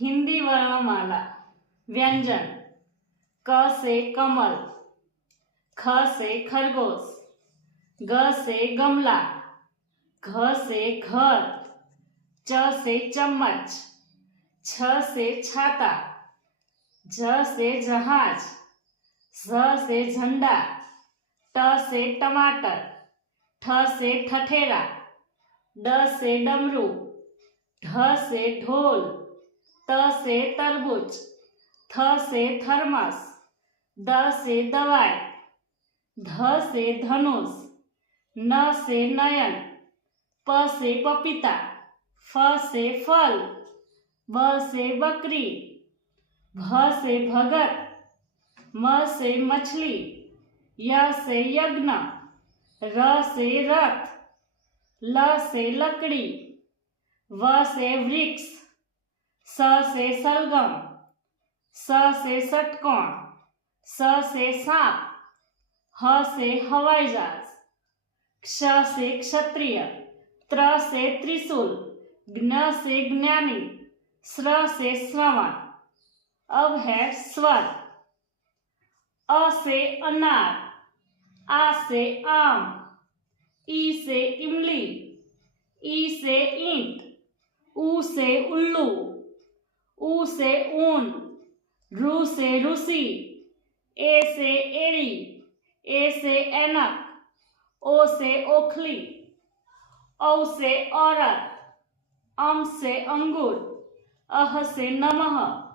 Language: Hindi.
हिंदी वर्णमाला। व्यंजन। क से कमल, ख से खरगोश, ग से गमला, घ से घर, च से चम्मच, छ से छाता, झ से जहाज, झ से झंडा, ट से टमाटर, ठ से ठठेरा, ड से डमरू, ढ से ढोल, त से तरबूज, थ से थर्मस, द से दवाई, ध से धनुष, न से नयन, प से पपीता, फ से फल, ब से बकरी, भ से भगत, म से मछली, य से यज्ञ, र से रथ, ल से लकड़ी, व से वृक्ष, स से सलगम, स से षटकोण, स से सांप, ह से हवाई जहाज, क्ष से क्षत्रिय, त्र से त्रिशूल, ज्ञ से ज्ञानी, स्र से श्रवण। अब है स्वर। अ से अनार, आ से आम, ई से इमली, ई से ईंट, उ से उल्लू, ऊ से ऊन, रू से ऋषि, ए से एड़ी, ए से ऐनक, ओ से ओखली, औ से औरत, अम से अंगूर, अह से नमः,